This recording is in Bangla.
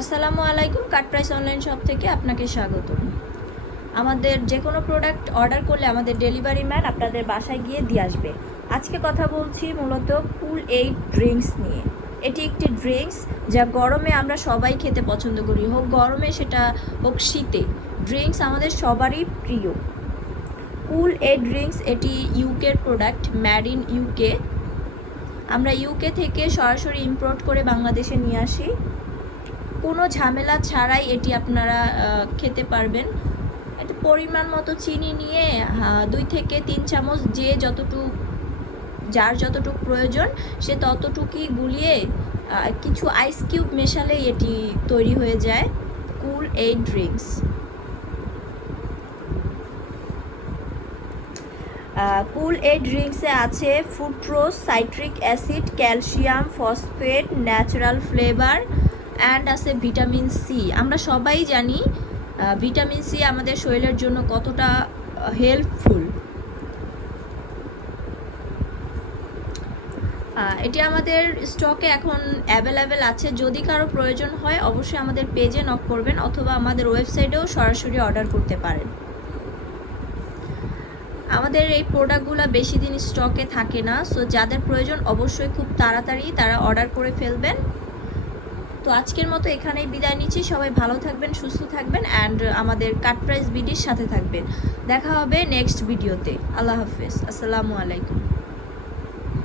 আসসালামু আলাইকুম, কাট প্রাইস অনলাইন শপ থেকে আপনাকে স্বাগতম। আমাদের যে কোনো প্রোডাক্ট অর্ডার করলে আমাদের ডেলিভারি ম্যান আপনাদের বাসায় গিয়ে দিয়ে আসবে। আজকে কথা বলছি মূলত কুল এইড ড্রিঙ্কস নিয়ে। এটি একটি ড্রিঙ্কস যা গরমে আমরা সবাই খেতে পছন্দ করি, হোক গরমে সেটা হোক শীতে। ড্রিঙ্কস আমাদের সবারই প্রিয়। কুল এইড ড্রিঙ্কস এটি ইউকের প্রোডাক্ট, মেড ইন ইউকে। আমরা ইউকে থেকে সরাসরি ইম্পোর্ট করে বাংলাদেশে নিয়ে আসি। কোনো ঝামেলা ছাড়াই এটি আপনারা খেতে পারবেন। একটা পরিমাণ মতো চিনি নিয়ে 2 থেকে 3 চামচ যার যতটুকু প্রয়োজন সে ততটুকুই গুলিয়ে কিছু আইস কিউব মেশালেই এটি তৈরি হয়ে যায় কুল এইড ড্রিঙ্কস। কুল এইড ড্রিঙ্কসে আছে fructose, citric acid, calcium, phosphate, natural flavour and আছে ভিটামিন সি। আমরা সবাই জানি ভিটামিন সি আমাদের শরীরের জন্য কতটা হেল্পফুল। এটি আমাদের স্টকে এখন অ্যাভেলেবেল আছে। যদি কারো প্রয়োজন হয় অবশ্যই আমাদের পেজে নক করবেন অথবা আমাদের ওয়েবসাইটেও সরাসরি অর্ডার করতে পারেন। আমাদের এই প্রোডাক্টগুলো বেশি দিন স্টকে থাকে না, সো যাদের প্রয়োজন অবশ্যই খুব তাড়াতাড়ি তারা অর্ডার করে ফেলবেন। তো আজকের মতো এখানেই বিদায় নিচ্ছি। সবাই ভালো থাকবেন, সুস্থ থাকবেন অ্যান্ড আমাদের কাট প্রাইস ভিডিওর সাথে থাকবেন। দেখা হবে নেক্সট ভিডিওতে। আল্লাহ হাফেজ, আসসালামু আলাইকুম।